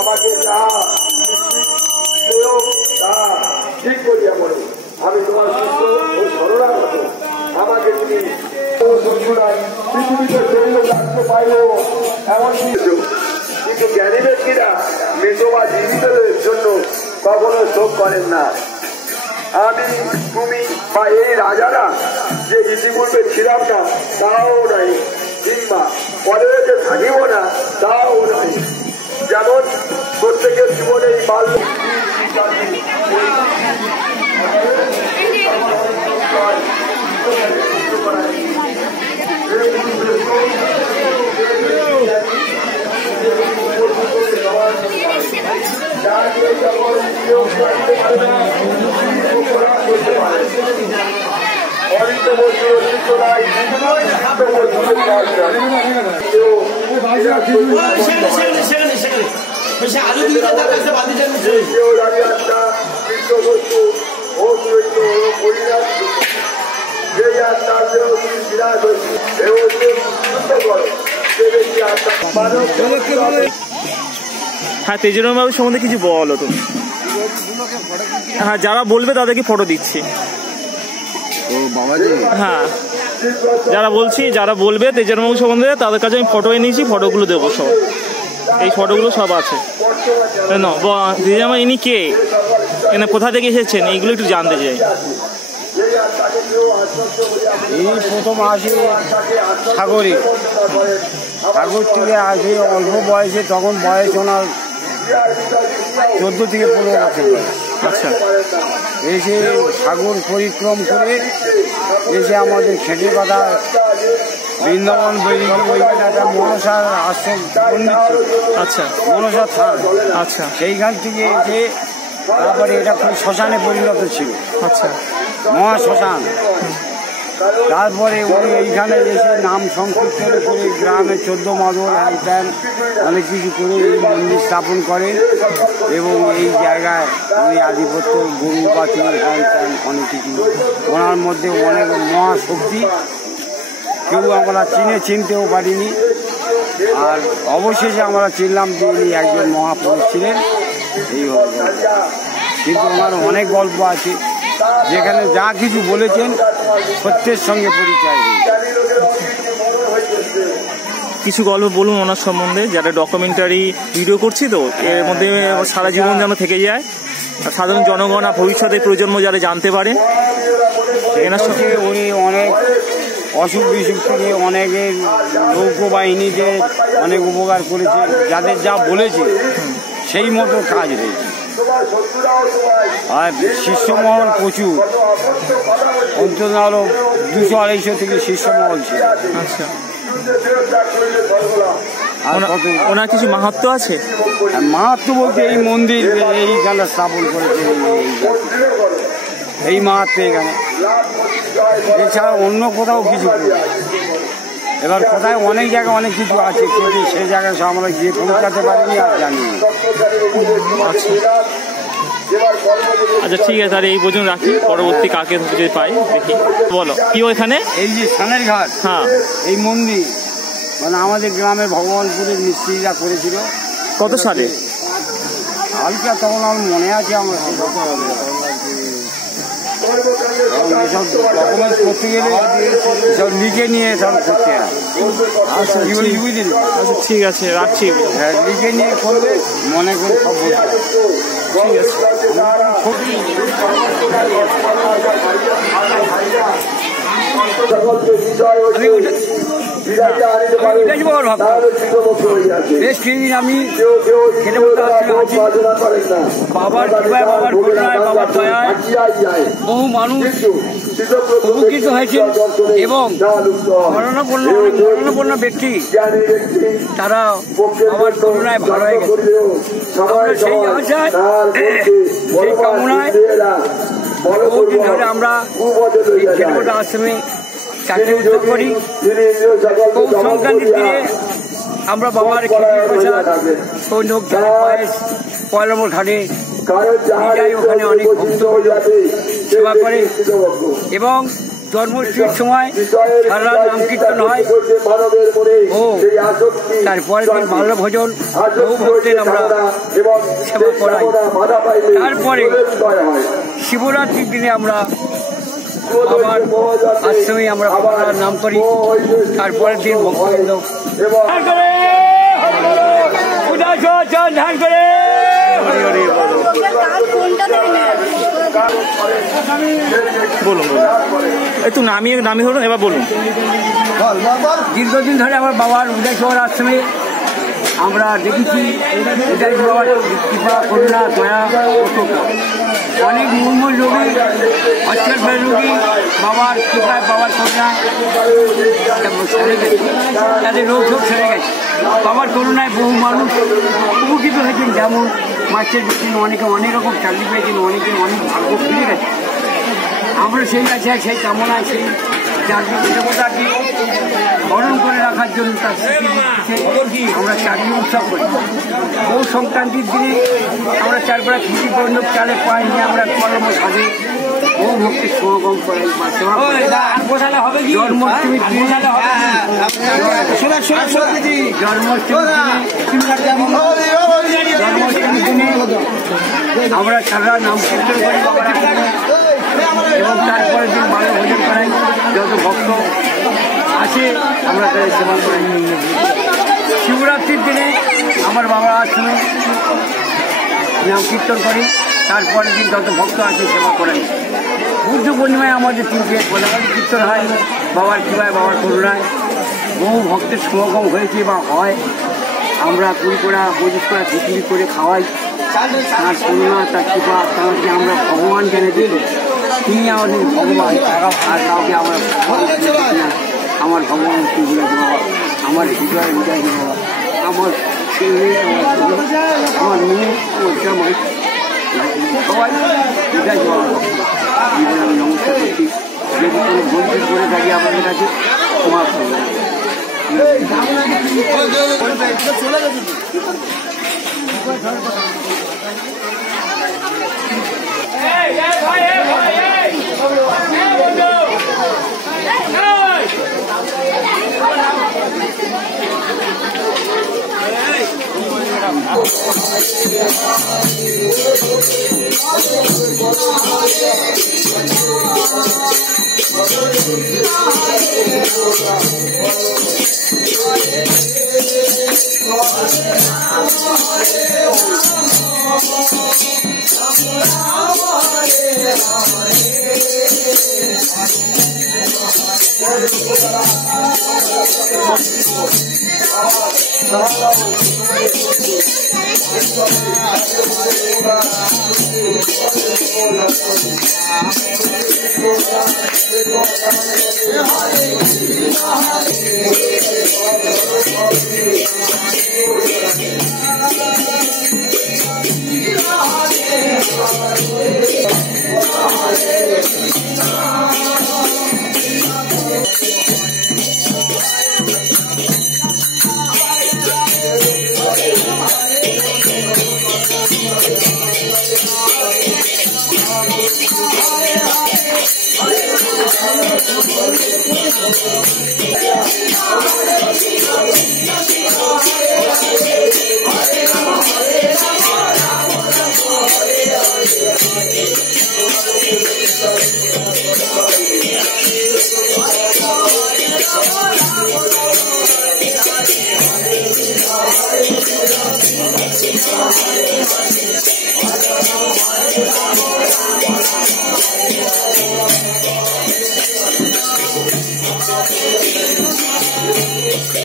আমাকে যা ঠিক করিয়া বলো, আমি তোমার শরণাগত। আমাকে তুমি পৃথিবীতে শরীর রাখতে পাইল এমন কিন্তু জ্ঞানী ব্যক্তিরা মৃত বা জীবিতদের জন্য কখনো শোক করেন না। আমি তুমি বা এই রাজারা যে ইতিপূর্বে ছিলাম না তাও নাই, কিংবা পরে যে থাকিব না তাও নাই। যেমন প্রত্যেকের জীবনে এই বাল্য হ্যাঁ, তেজরাম বাবু সম্বন্ধে কিছু বলো তুমি। হ্যাঁ, যারা বলবে তাদেরকে ফটো দিচ্ছি। হ্যাঁ, যারা বলবে তেজরাম বাবু সম্বন্ধে তাদের কাছে আমি ফটো এনেছি, ফটোগুলো দেবো সব। এই ফটোগুলো সব আছে। তেজরাম ইনি কে, এনে কোথা থেকে এসেছেন, এইগুলো একটু জানতে চাই। এই প্রথম আসি সাগর থেকে আসি অল্প বয়সে, তখন বয়স ওনার 14 থেকে 15 বছর। আচ্ছা, এসে সাগর পরিক্রম করে এসে আমাদের খেটে কথা বৃন্দাবন ওইখানে একটা মনসার আশ্রম নিচ্ছে। আচ্ছা, মনসার থান। আচ্ছা, সেইখান থেকে এসে তারপরে এটা খুব শ্মশানে পরিণত ছিল। আচ্ছা, মহা শ্মশান। তারপরে উনি এইখানে এসে নাম সংকীর্তন করে গ্রামে 14 মাদল হ্যান ত্যান অনেক কিছু করে এই মন্দির স্থাপন করেন এবং এই জায়গায় উনি আধিপত্য গরু পাতি হ্যান ত্যান অনেক কিছু। ওনার মধ্যে অনেক মহাশক্তি, কেউ আমরা চিনতেও পারিনি। আর অবশেষে আমরা চিনলাম যে উনি একজন মহাপুরুষ ছিলেন। এইভাবে কিন্তু ওনার অনেক গল্প আছে, যেখানে যা কিছু বলেছেন সত্যের সঙ্গে পরিচয়। কিছু গল্প বলুন ওনার সম্বন্ধে, যারা ডকুমেন্টারি ভিডিও করছি, তো এর মধ্যে সারা জীবন যেন থেকে যায়, সাধারণ জনগণ আর ভবিষ্যতের প্রজন্ম যারা জানতে পারে। এনার সঙ্গে উনি অনেক অসুখ বিসুখ থেকে অনেকের নৌকোবাহিনীতে অনেক উপকার করেছে, যাদের যা বলেছে সেই মতো কাজ হয়েছে। আর শিষ্যমহল প্রচুর, অন্তত আরো 200-250 থেকে শিষ্যমহল ছিল। আচ্ছা, ওনার কিছু মাহাত্ম্য আছে? মাহাত্ম্য বলতে এই মন্দির এইখানে স্থাপন করেছে, এই মাহাত্ম্য এখানে, এছাড়া অন্য কোথাও কিছু। এবার কোথায় অনেক জায়গায় অনেক কিছু আছে, কিন্তু সেই জায়গায় আমরা গিয়ে পৌঁছাতে পারিনি আর জানি। আচ্ছা, ঠিক আছে, আর এই পর্যন্ত রাখি, পরবর্তী কাকে যদি পাই দেখি। বলো কি ওইখানে? এই যে সানের ঘাট, হ্যাঁ, এই মন্দির মানে আমাদের গ্রামের ভগবানপুরের মিস্ত্রিরা করেছিল। কত সালে? হালকা তখন আমার মনে আছে, আমার এসব ডকুমেন্টস করতে গেলে সব লিখে নিয়ে সব করতে হয়। আচ্ছা, বুঝলি? আচ্ছা, ঠিক আছে, রাখছি। হ্যাঁ, লিখে নিয়ে করলে মনে করে সব বলতে হয়। ঠিক আছে। বেশ কিছুদিন আমি খেতে বলতে আছি, বাবার কৃপায়, বাবার করুণায়, বাবার দয়ায় বহু মানুষ উপকৃত হয়েছেন এবং মরণাপন্ন ব্যক্তি তারা বাবার করুণায় ভালো হয়ে গেছে। আমরা সেই আশায়, সেই কামনায় বহুদিন ধরে আমরা খেলবোটা আশ্রমে চাকরি উদ্যোগ করি। পৌষ সংক্রান্তির দিনে আমরা বাবার খিচুড়ি প্রসাদ সৈন্যক জল পায়েস পয়লা নম্বর ঘাটে যাই, ওখানে অনেক ভক্ত সেবা করে এবং জন্মাষ্টমীর সময় সারা নাম কীর্তন হয় ও তারপরের দিন বাল্য ভোজন বহু ভক্তের আমরা সেবা করাই। তারপরে শিবরাত্রির দিনে আমরা আবার আশ্রমে আমরা বাবার নাম করি। তারপরের দিন ভক্তবৃন্দ ধ্যান করে বলুন একটু নামিয়ে ধরুন, এবার বলুন। দীর্ঘদিন ধরে আমার বাবার উদয় শহর আশ্রমে আমরা দেখেছি উদয় বাবার কৃপা করুণা দয়া অনেক মূলমূল রোগী হসপিটাল রোগী বাবার কৃপায় বাবার করুণায় সেরে গেছে, তাদের রোগ সব সেরে গেছে। বাবার করুণায় বহু মানুষ উপকৃত হয়েছেন, যেমন মাছের বিক্রি অনেকে অনেক রকম চাকরি পেয়েছেন, অনেকে অনেক ভাগ্য ফিরে গেছে। আমরা সেই কাছে সেই কামনায় সেই চাকরি দেবতাকে স্মরণ করে রাখার জন্য তার আমরা চাকরি উৎসব করি। পৌষ সংক্রান্তির দিনে আমরা চারপাড়া খিচুড়ি বন্ধক চালে পাই নিয়ে আমরা কলম সাজে বহু ভক্তির সমাগম করাই। জন্মাষ্টমীর দিনে আমরা সারা নাম কীর্তন করি এবং তারপরের দিন ভালো ভোজন করাই। যত ভক্ত আসে আমরা তাদের সেবা করাই। শিবরাত্রির দিনে আমার বাবার আশ্রমে নাম কীর্তন করি, তারপরের দিন যত ভক্ত আসে সেবা করাই। বুদ্ধ পূর্ণিমায় আমাদের তিনটে গোলাবাড়ি কীর্তন হয় বাবার কৃপায় বাবার করুণায়। বহু ভক্তের সমাগম হয়েছে বা হয়। আমরা 20 করা 25 করা খিচুড়ি করে খাওয়াই। তার করুণা তার কৃপা তাকে আমরা ভগবান জেনে দিই, তিনি আমাদের ভগবান। আর কাউকে আমরা আমার ভগবান বাবা, আমার হৃদয় হৃদয় বাবা, আমার ছেলে আমার মেয়ে আমার জামাই সবাই হৃদয় বাবা জীবনে আমি নমস্কার করছি। যদি কোনো বন্ধু করে থাকি আপনাদের কাছে ক্ষমা করবেন।